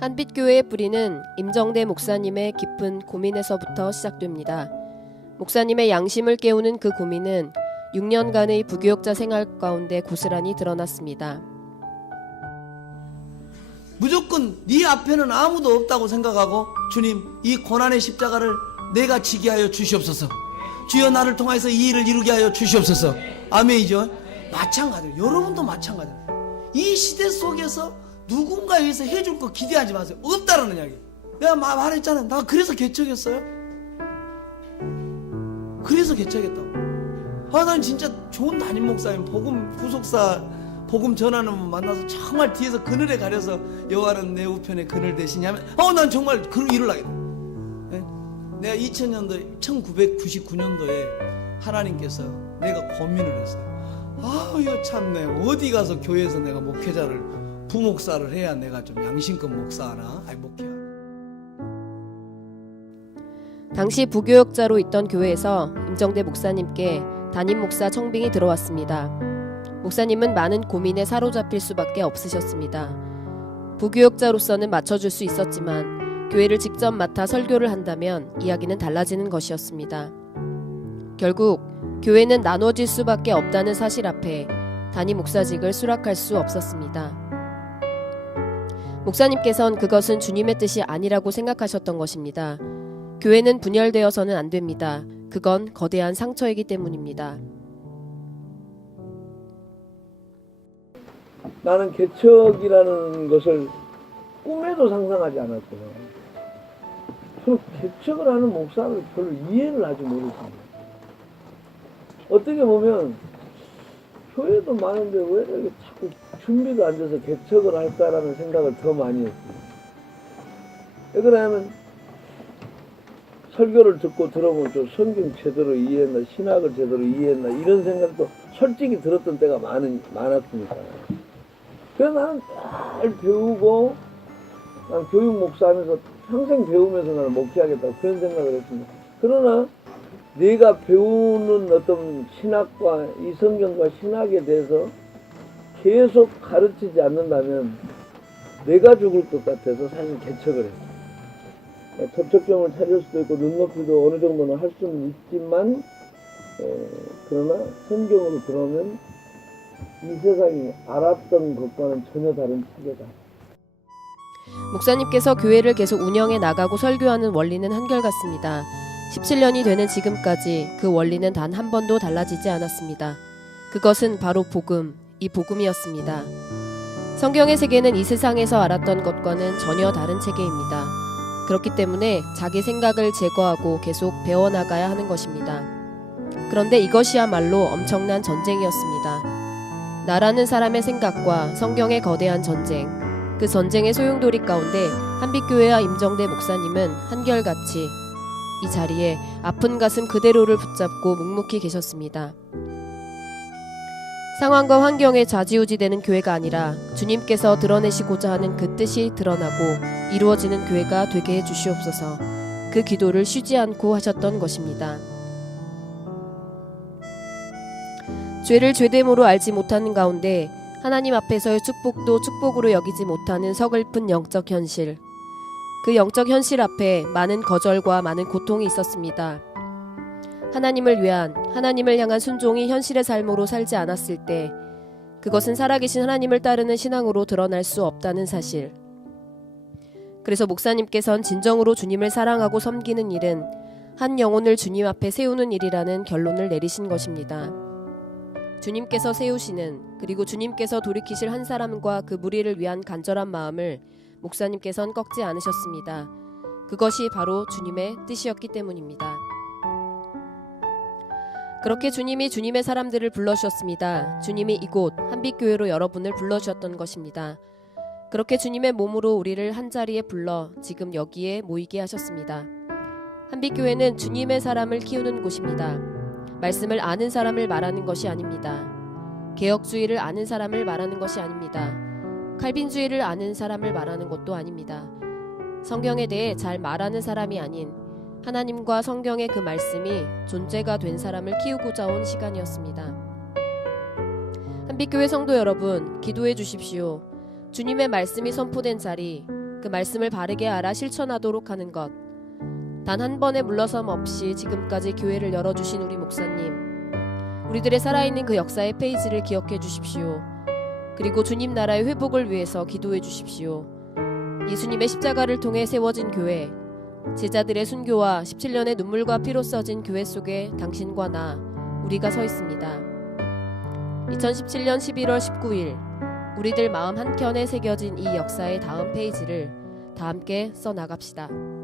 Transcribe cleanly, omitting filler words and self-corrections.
한빛교회의 뿌리는 임정대 목사님의 깊은 고민에서부터 시작됩니다. 목사님의 양심을 깨우는 그 고민은 6년간의 부교역자 생활 가운데 고스란히 드러났습니다. 무조건 네 앞에는 아무도 없다고 생각하고, 주님, 이 고난의 십자가를 내가 지게 하여 주시옵소서. 주여, 나를 통해서 이 일을 이루게 하여 주시옵소서. 아멘이죠. 마찬가지로 여러분도 마찬가지로 이 시대 속에서 누군가에 의해서 해줄 거 기대하지 마세요. 없다라는 이야기. 내가 말했잖아요. 나 그래서 개척했어요. 그래서 개척했다고. 난 진짜 좋은 담임 목사님, 복음 구속사, 복음 전하는 분 만나서 정말 뒤에서 그늘에 가려서 여호와는 내 우편에 그늘 되시냐면, 난 정말 그런 일을 하겠다. 네? 내가 2000년도 1999년도에 하나님께서 내가 고민을 했어요. 이거 참네. 어디 가서 교회에서 내가 목회자를, 부목사를 해야 내가 좀 양심껏 목사하나? 목회하나? 당시 부교역자로 있던 교회에서 임정대 목사님께 담임 목사 청빙이 들어왔습니다. 목사님은 많은 고민에 사로잡힐 수밖에 없으셨습니다. 부교역자로서는 맞춰줄 수 있었지만 교회를 직접 맡아 설교를 한다면 이야기는 달라지는 것이었습니다. 결국 교회는 나눠질 수밖에 없다는 사실 앞에 담임 목사직을 수락할 수 없었습니다. 목사님께서는 그것은 주님의 뜻이 아니라고 생각하셨던 것입니다. 교회는 분열되어서는 안 됩니다. 그건 거대한 상처이기 때문입니다. 나는 개척이라는 것을 꿈에도 상상하지 않았고요. 저는 개척을 하는 목사를 별로 이해를 하지 못했습니다. 어떻게 보면 교회도 많은데 왜 이렇게 자꾸 준비가 안 돼서 개척을 할까라는 생각을 더 많이 했습니다. 왜 그러냐면 설교를 듣고 들어보면 좀 성경 제대로 이해했나, 신학을 제대로 이해했나, 이런 생각도 솔직히 들었던 때가 많았으니까. 그래서 나는 잘 배우고, 난 교육 목사하면서 평생 배우면서 나는 목회하겠다, 그런 생각을 했습니다. 그러나 내가 배우는 어떤 신학과 이 성경과 신학에 대해서 계속 가르치지 않는다면 내가 죽을 것 같아서 사실 개척을 했어요. 접촉점을 찾을 수도 있고 눈높이도 어느 정도는 할 수는 있지만, 그러나 성경으로 들어오면 이 세상이 알았던 것과는 전혀 다른 세계다. 목사님께서 교회를 계속 운영해 나가고 설교하는 원리는 한결같습니다. 17년이 되는 지금까지 그 원리는 단 한 번도 달라지지 않았습니다. 그것은 바로 복음, 이 복음이었습니다. 성경의 세계는 이 세상에서 알았던 것과는 전혀 다른 체계입니다. 그렇기 때문에 자기 생각을 제거하고 계속 배워나가야 하는 것입니다. 그런데 이것이야말로 엄청난 전쟁이었습니다. 나라는 사람의 생각과 성경의 거대한 전쟁, 그 전쟁의 소용돌이 가운데 한빛교회와 임정대 목사님은 한결같이 이 자리에 아픈 가슴 그대로를 붙잡고 묵묵히 계셨습니다. 상황과 환경에 좌지우지되는 교회가 아니라 주님께서 드러내시고자 하는 그 뜻이 드러나고 이루어지는 교회가 되게 해주시옵소서. 그 기도를 쉬지 않고 하셨던 것입니다. 죄를 죄됨으로 알지 못하는 가운데 하나님 앞에서의 축복도 축복으로 여기지 못하는 서글픈 영적 현실. 그 영적 현실 앞에 많은 거절과 많은 고통이 있었습니다. 하나님을 위한, 하나님을 향한 순종이 현실의 삶으로 살지 않았을 때 그것은 살아계신 하나님을 따르는 신앙으로 드러날 수 없다는 사실. 그래서 목사님께서는 진정으로 주님을 사랑하고 섬기는 일은 한 영혼을 주님 앞에 세우는 일이라는 결론을 내리신 것입니다. 주님께서 세우시는, 그리고 주님께서 돌이키실 한 사람과 그 무리를 위한 간절한 마음을 목사님께서는 꺾지 않으셨습니다. 그것이 바로 주님의 뜻이었기 때문입니다. 그렇게 주님이 주님의 사람들을 불러주셨습니다. 주님이 이곳 한빛교회로 여러분을 불러주셨던 것입니다. 그렇게 주님의 몸으로 우리를 한자리에 불러 지금 여기에 모이게 하셨습니다. 한빛교회는 주님의 사람을 키우는 곳입니다. 말씀을 아는 사람을 말하는 것이 아닙니다. 개혁주의를 아는 사람을 말하는 것이 아닙니다. 칼빈주의를 아는 사람을 말하는 것도 아닙니다. 성경에 대해 잘 말하는 사람이 아닌 하나님과 성경의 그 말씀이 존재가 된 사람을 키우고자 온 시간이었습니다. 한빛교회 성도 여러분, 기도해 주십시오. 주님의 말씀이 선포된 자리, 그 말씀을 바르게 알아 실천하도록 하는 것. 단 한 번의 물러섬 없이 지금까지 교회를 열어주신 우리 목사님, 우리들의 살아있는 그 역사의 페이지를 기억해 주십시오. 그리고 주님 나라의 회복을 위해서 기도해 주십시오. 예수님의 십자가를 통해 세워진 교회, 제자들의 순교와 17년의 눈물과 피로 써진 교회 속에 당신과 나, 우리가 서 있습니다. 2017년 11월 19일, 우리들 마음 한켠에 새겨진 이 역사의 다음 페이지를 다 함께 써나갑시다.